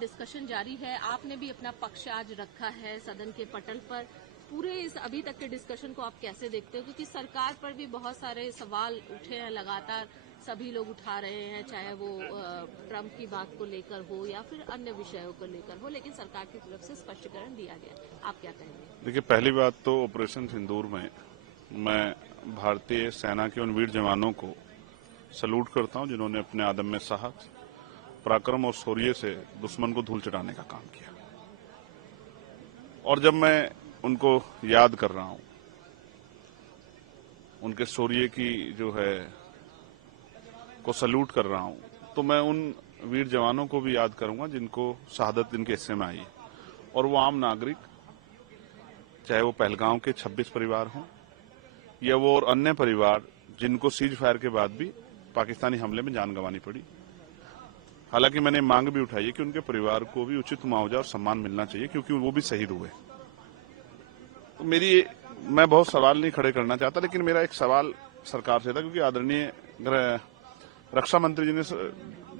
Discussion जारी है। आपने भी अपना पक्ष आज रखा है सदन के पटल पर। पूरे इस अभी तक के डिस्कशन को आप कैसे देखते हो? क्योंकि सरकार पर भी बहुत सारे सवाल उठे हैं, लगातार सभी लोग उठा रहे हैं, चाहे वो ट्रंप की बात को लेकर हो या फिर अन्य विषयों को लेकर हो, लेकिन सरकार की तरफ से स्पष्टीकरण दिया गया। आप क्या कहेंगे? देखिए, पहली बात तो ऑपरेशन सिंदूर में मैं भारतीय सेना के उन वीर जवानों को सैल्यूट करता हूं जिन्होंने अपने अदम्य साहस, पराक्रम और शौर्य से दुश्मन को धूल चटाने का काम किया। और जब मैं उनको याद कर रहा हूं, उनके शौर्य की जो है को सैल्यूट कर रहा हूं, तो मैं उन वीर जवानों को भी याद करूंगा जिनको शहादत इनके हिस्से में आई। और वो आम नागरिक, चाहे वो पहलगांव के 26 परिवार हों या वो और अन्य परिवार जिनको सीज फायर के बाद भी पाकिस्तानी हमले में जान गंवानी पड़ी। हालांकि मैंने मांग भी उठाई है कि उनके परिवार को भी उचित मुआवजा और सम्मान मिलना चाहिए, क्योंकि वो भी शहीद हुए। तो मैं बहुत सवाल नहीं खड़े करना चाहता, लेकिन मेरा एक सवाल सरकार से था, क्योंकि आदरणीय रक्षा मंत्री जी ने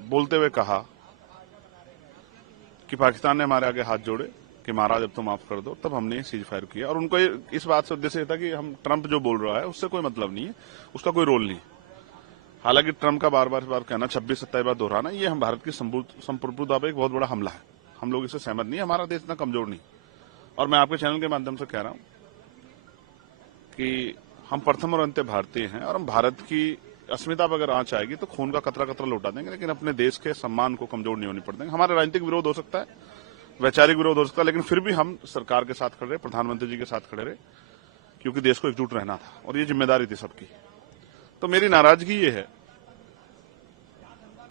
बोलते हुए कहा कि पाकिस्तान ने हमारे आगे हाथ जोड़े कि महाराज अब तो माफ कर दो, तब हमने सीज फायर किया। और उनको इस बात से उद्देश्य था कि हम ट्रंप जो बोल रहा है उससे कोई मतलब नहीं है, उसका कोई रोल नहीं। हालांकि ट्रंप का बार बार कहना, 26-27 बार दोहराना, ये हम भारत की संप्रभुता पर एक बहुत बड़ा हमला है। हम लोग इससे सहमत नहीं है, हमारा देश इतना कमजोर नहीं। और मैं आपके चैनल के माध्यम से कह रहा हूं कि हम प्रथम और अंत्य भारतीय हैं, और हम भारत की अस्मिता पर अगर आंच आएगी तो खून का कतरा कतरा लौटा देंगे, लेकिन अपने देश के सम्मान को कमजोर नहीं होने पड़ देंगे। हमारा राजनीतिक विरोध हो सकता है, वैचारिक विरोध हो सकता है, लेकिन फिर भी हम सरकार के साथ खड़े रहे, प्रधानमंत्री जी के साथ खड़े रहे, क्योंकि देश को एकजुट रहना था और ये जिम्मेदारी थी सबकी। तो मेरी नाराजगी ये है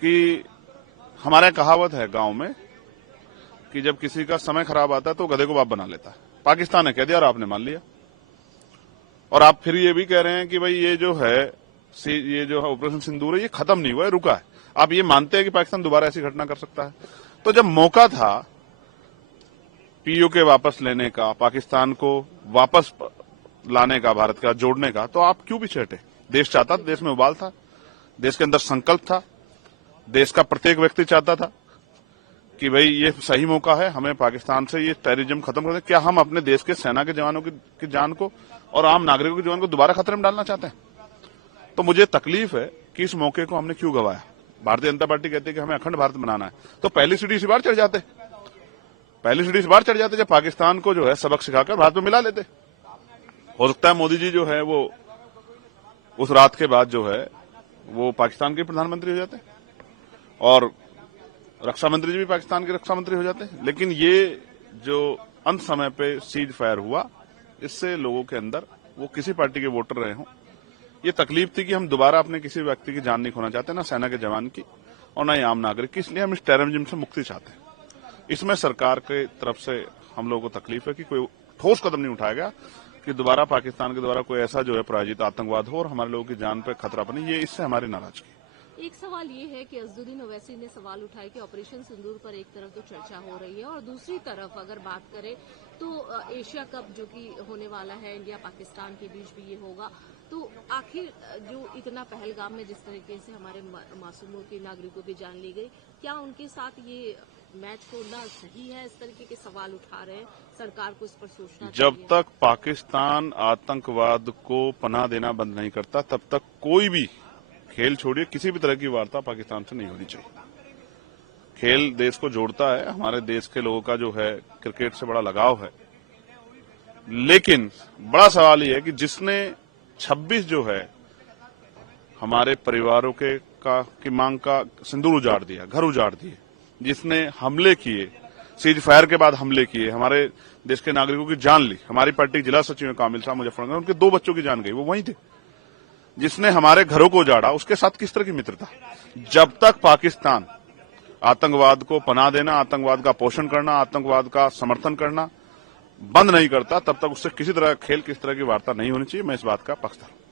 कि हमारे कहावत है गांव में कि जब किसी का समय खराब आता है तो गधे को बाप बना लेता है। पाकिस्तान ने कह दिया और आपने मान लिया, और आप फिर ये भी कह रहे हैं कि भाई ये जो है ऑपरेशन सिंदूर है, ये खत्म नहीं हुआ है, रुका है। आप ये मानते हैं कि पाकिस्तान दोबारा ऐसी घटना कर सकता है? तो जब मौका था पीओके वापस लेने का, पाकिस्तान को वापस लाने का, भारत का जोड़ने का, तो आप क्यों पीछे हटे? देश चाहता था, देश में उबाल था, देश के अंदर संकल्प था, देश का प्रत्येक व्यक्ति चाहता था कि भाई ये सही मौका है, हमें पाकिस्तान से ये टेररिज्म खत्म कर दें। क्या हम अपने देश के सेना के जवानों की जान को और आम नागरिकों की जान को दोबारा खतरे में डालना चाहते हैं? तो मुझे तकलीफ है कि इस मौके को हमने क्यों गवाया। भारतीय जनता पार्टी कहती है कि हमें अखंड भारत बनाना है, तो पहली सीढ़ी इसी बार चढ़ जाते, जब पाकिस्तान को जो है सबक सिखाकर भारत में मिला लेते। हो सकता है मोदी जी जो है वो उस रात के बाद जो है वो पाकिस्तान के प्रधानमंत्री हो जाते और रक्षा मंत्री जी भी पाकिस्तान के रक्षा मंत्री हो जाते हैं। लेकिन ये जो अंत समय पे सीज फायर हुआ, इससे लोगों के अंदर, वो किसी पार्टी के वोटर रहे हों, ये तकलीफ थी कि हम दोबारा अपने किसी व्यक्ति की जान नहीं खोना चाहते, ना सेना के जवान की और ना ही आम नागरिक की। इसलिए हम इस टेररिज्म से मुक्ति चाहते हैं। इसमें सरकार के तरफ से हम लोगों को तकलीफ है कि कोई ठोस कदम नहीं उठाया गया कि दोबारा पाकिस्तान के द्वारा कोई ऐसा जो है प्रायोजित आतंकवाद हो और हमारे लोगों की जान पर खतरा बने। ये इससे हमारी नाराजगी। एक सवाल ये है कि अज़दुद्दीन ओवैसी ने सवाल उठाया कि ऑपरेशन सिंदूर पर एक तरफ तो चर्चा हो रही है और दूसरी तरफ अगर बात करें तो एशिया कप जो कि होने वाला है, इंडिया पाकिस्तान के बीच भी ये होगा, तो आखिर जो इतना पहलगाम में जिस तरीके से हमारे मासूमों की, नागरिकों की जान ली गई, क्या उनके साथ ये मैच तोड़ना सही है? इस तरीके के सवाल उठा रहे हैं, सरकार को इस पर सोचना चाहिए। जब तक पाकिस्तान आतंकवाद को पनाह देना बंद नहीं करता, तब तक कोई भी खेल छोड़िए, किसी भी तरह की वार्ता पाकिस्तान से नहीं होनी चाहिए। खेल देश को जोड़ता है, हमारे देश के लोगों का जो है क्रिकेट से बड़ा लगाव है, लेकिन बड़ा सवाल यह है कि जिसने 26 जो है हमारे परिवारों की मांग का सिंदूर उजाड़ दिया, घर उजाड़ दिए, जिसने हमले किए, सीज फायर के बाद हमले किए, हमारे देश के नागरिकों की जान ली। हमारी पार्टी जिला सचिव कामिल साहब मुजफ्फरनगर, उनके 2 बच्चों की जान गई, वो वहीं थे। जिसने हमारे घरों को उजाड़ा, उसके साथ किस तरह की मित्रता? जब तक पाकिस्तान आतंकवाद को पनाह देना, आतंकवाद का पोषण करना, आतंकवाद का समर्थन करना बंद नहीं करता, तब तक उससे किसी तरह खेल, किस तरह की वार्ता नहीं होनी चाहिए। मैं इस बात का पक्षधर हूं।